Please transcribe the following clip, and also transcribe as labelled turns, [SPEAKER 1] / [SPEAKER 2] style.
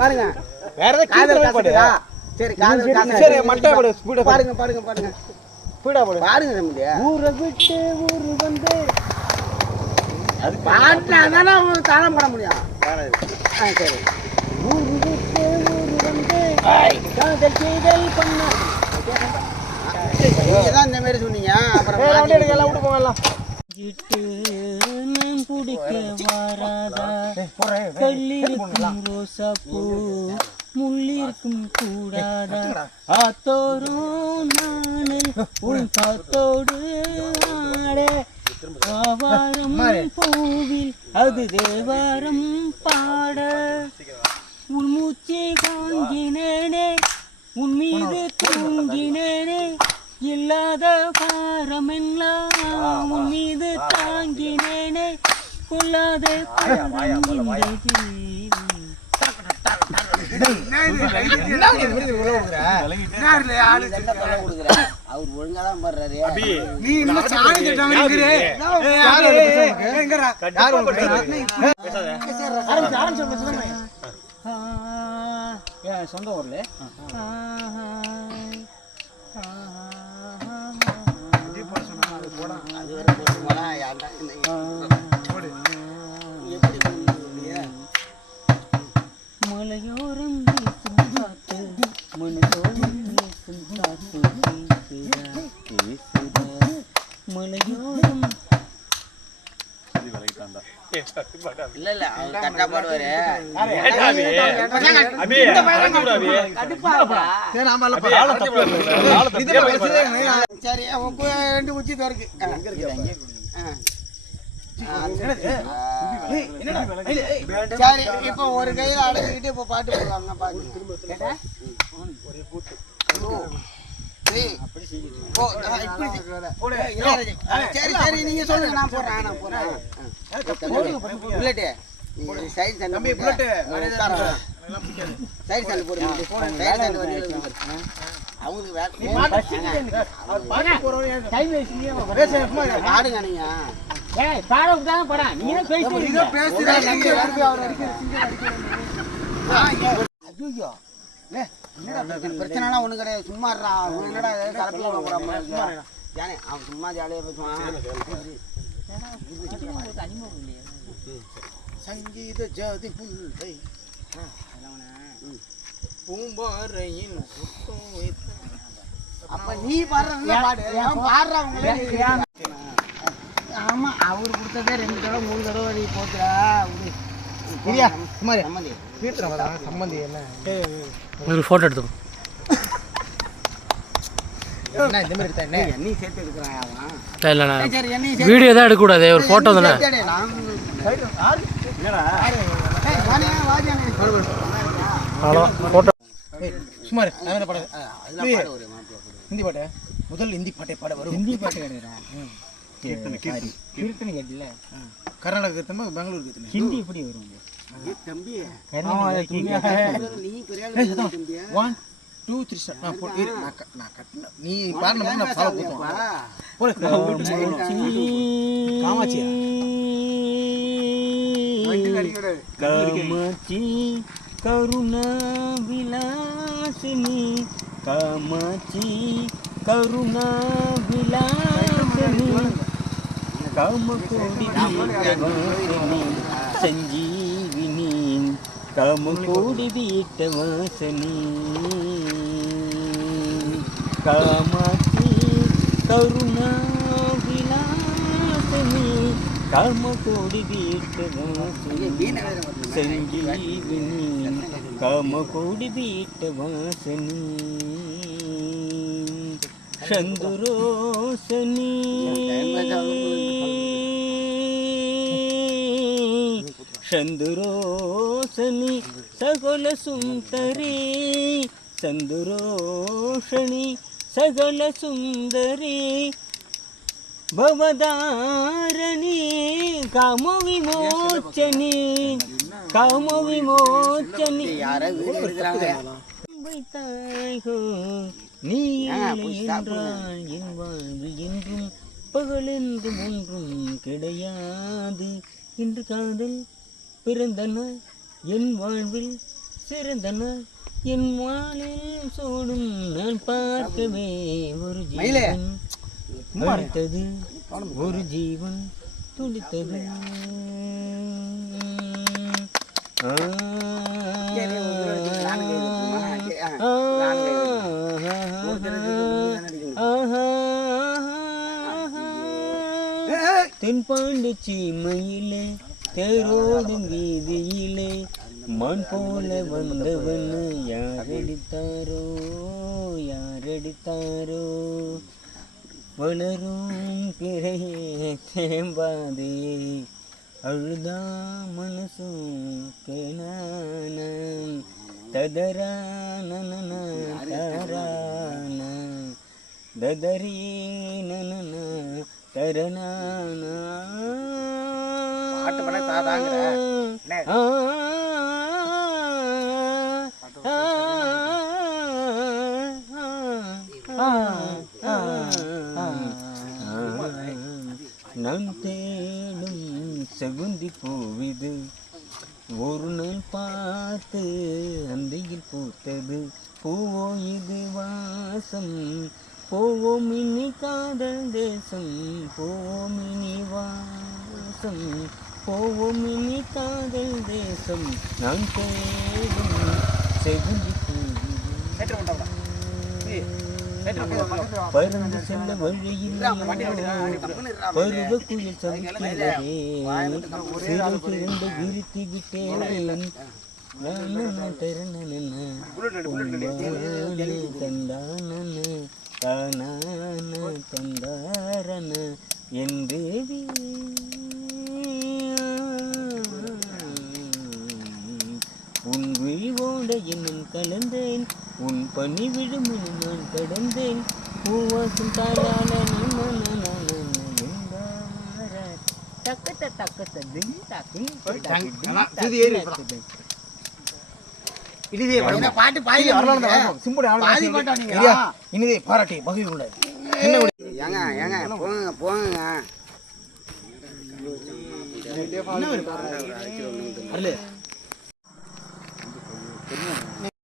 [SPEAKER 1] பாருங்க.
[SPEAKER 2] வேற ஏதாவது
[SPEAKER 1] சரி காதல்.
[SPEAKER 2] சரி மட்டை போடு ஸ்பீடா போடு.
[SPEAKER 1] பாருங்க பாருங்க பாருங்க.
[SPEAKER 2] ஸ்பீடா போடு.
[SPEAKER 1] பாருங்க தம்பியா ஊரை விட்டு ஊரு வந்து. அது பாட்டுல தானே அவங்க தாளம் போட முடியும். ஆ சரி. ஊரு விட்டு ஊரு வந்து. காதல் செய்தல் பண்ண. நீங்க தான் இந்த மாதிரி சொன்னீங்க. அப்புறம்
[SPEAKER 2] எல்லாம் விட்டு போறேன்
[SPEAKER 3] கல்லிருக்கும் ரோசாப்பூ முள்ளிருக்கும் கூடாதா? ஆத்தோரும் நானே உன் காத்தோடு ஆட. ஆவாரம் பூவில் அது தேவாரம் பாட. உன் மூச்சை காங்கினேனே உன் மீது தூங்கினேனே. இல்லாத பாரமெல்லாம் உன் மீது தாங்கினேனே. கொள்ளாத?
[SPEAKER 1] அவர் ஒழுங்கா தான் பாடுறாரு
[SPEAKER 2] நீ இன்னும் சாணி தட்டாம இருக்கிறே யார் எங்கடா
[SPEAKER 1] அது வரை போட்டுமாடா, ஏன்டா இந்த- இல்ல இல்ல அவர் கரெக்டா பாடுவாரு.
[SPEAKER 2] சரி
[SPEAKER 1] ரெண்டு உச்சி தோருக்கு சரி இப்போ ஒரு கையில அடக்கிட்டு இப்போ பாட்டு போடுவாங்க பாருங்க. சரி சரி நீங்க சொல்லுங்க நான் போடுறேன் நான் போடுறேன். புல்லட்டு. சைடு சண்டை
[SPEAKER 2] தம்பி
[SPEAKER 1] போட்டு.
[SPEAKER 2] புல்லட்
[SPEAKER 1] உட்காரு. சைடு சண்டை போடுங்க சைடு சண்டை வண்டியில் அவங்களுக்கு
[SPEAKER 2] இரு.
[SPEAKER 1] பாடுங்க நீங்க.
[SPEAKER 3] ஏய் பாடவுக்கு தான் போறேன். நீ
[SPEAKER 1] ஐயோ. பிரச்சனைலாம் ஒண்ணு கிடையாது. சும்மா என்னடா கலப்பில் போடாம ஏனே அவன் சும்மா ஜாலியாக பேசுவான்.
[SPEAKER 2] சங்கீத ஜாதி புல்லை. பூம்பாறையின்
[SPEAKER 1] அப்ப நீ பாடுறவங்களே ஆமா அவர் கொடுத்ததே ரெண்டு தடவை மூணு தடவை நீ போத்துடா
[SPEAKER 2] இல்லையா என்ன
[SPEAKER 3] ஒரு போட்டோ எடுத்துக்கோ. வீடியோ தான் எடுக்கக்கூடாது ஒரு ஃபோட்டோ தானே. Hello photo.
[SPEAKER 2] ஹிந்தி பாட்டு? முதல் ஹிந்தி பாட்டை பாட வரும்.
[SPEAKER 1] ஹிந்தி பாட்டு கிடையாது
[SPEAKER 2] கீர்த்தனை கீர்த்தனை.
[SPEAKER 1] கீர்த்தனை கேட்டல
[SPEAKER 2] கர்நாடக கீர்த்தனை பெங்களூர் கீர்த்தனை
[SPEAKER 1] ஹிந்தி எப்படி வரும் தம்பி.
[SPEAKER 2] ஒன் டூ த்ரீ ஸ்டார் நான் போ இரு நான் க- நான் கட்டின நீ பாடின நான் ஃபாலோ பண்ணுவேன் போடு. காமாட்சியா
[SPEAKER 3] காமாட்சி. கருணா விலாசினி காமாட்சி கருணா விலாசினி तम को संजीविनी तम कोडि वीट वासनी कामाची करुणा विलासनी काम कोडि वीट वासनी संजीविनी काम कोडि वीट वासनी। చంద్రోసని చంద్రోసని సగల సుందరి
[SPEAKER 1] చంద్రోషణి సగల సుందరి
[SPEAKER 3] భవదారణి కామ
[SPEAKER 1] విమోచని
[SPEAKER 3] కామ
[SPEAKER 1] విమోచని நீ.
[SPEAKER 3] என்றால் என் வாழ்வு பகல் என்றும் ஒன்றும் கிடையாது. இன்று காதல் பிறந்த நாள் என் வாழ்வில் சிறந்த நாள் என் வாழில் சோடும் நான் பார்க்கவே ஒரு ஜீவன் அடுத்தது ஒரு ஜீவன் துடித்தது. ஆ, தென்பாண்டு சீமையிலே தேரோடும் வீதியிலே மண் போல வந்தவன் யாரடித்தாரோ யாரடித்தாரோ? வளரும் பிறையே தேம்பாதே அழுதா மனசும் கேனான ததரான நனன தாரான ததரி நனன
[SPEAKER 1] பாட்டு பண்ண தாதாங்கிற.
[SPEAKER 3] நான் தேடும் செகுந்தி பூவிது ஒரு நாள் பார்த்து அந்தையில் பூத்தது பூவோ இது வாசம் போவோம் இனி காதல் தேசம் போவோம் இனி வாசம் போவோம் இனி காதல் தேசம் நான் தேடும் செகுந்தி பருந்து செல்ல வழியில் பருவ குயில் சமைக்கிறதே சிறு சிறந்த விருத்தி விட்டேன் தந்தான தானான தந்தாரன என் தேவி. உன் விழிவோட என்னும் கலந்தேன். உன் பனி விழும் நான் கடந்தேன். பூவாசும் தாயால தக்கத்த தக்கத்த தின் தாக்கு
[SPEAKER 2] இனிதே
[SPEAKER 1] என்ன பாட்டு பாதி
[SPEAKER 2] சிம்புடி
[SPEAKER 1] பாதி பாட்டா நீங்க
[SPEAKER 2] இனிதே பாராட்டி மகிழ் உள்ளது
[SPEAKER 1] ஏங்க ஏங்க போங்க போங்க.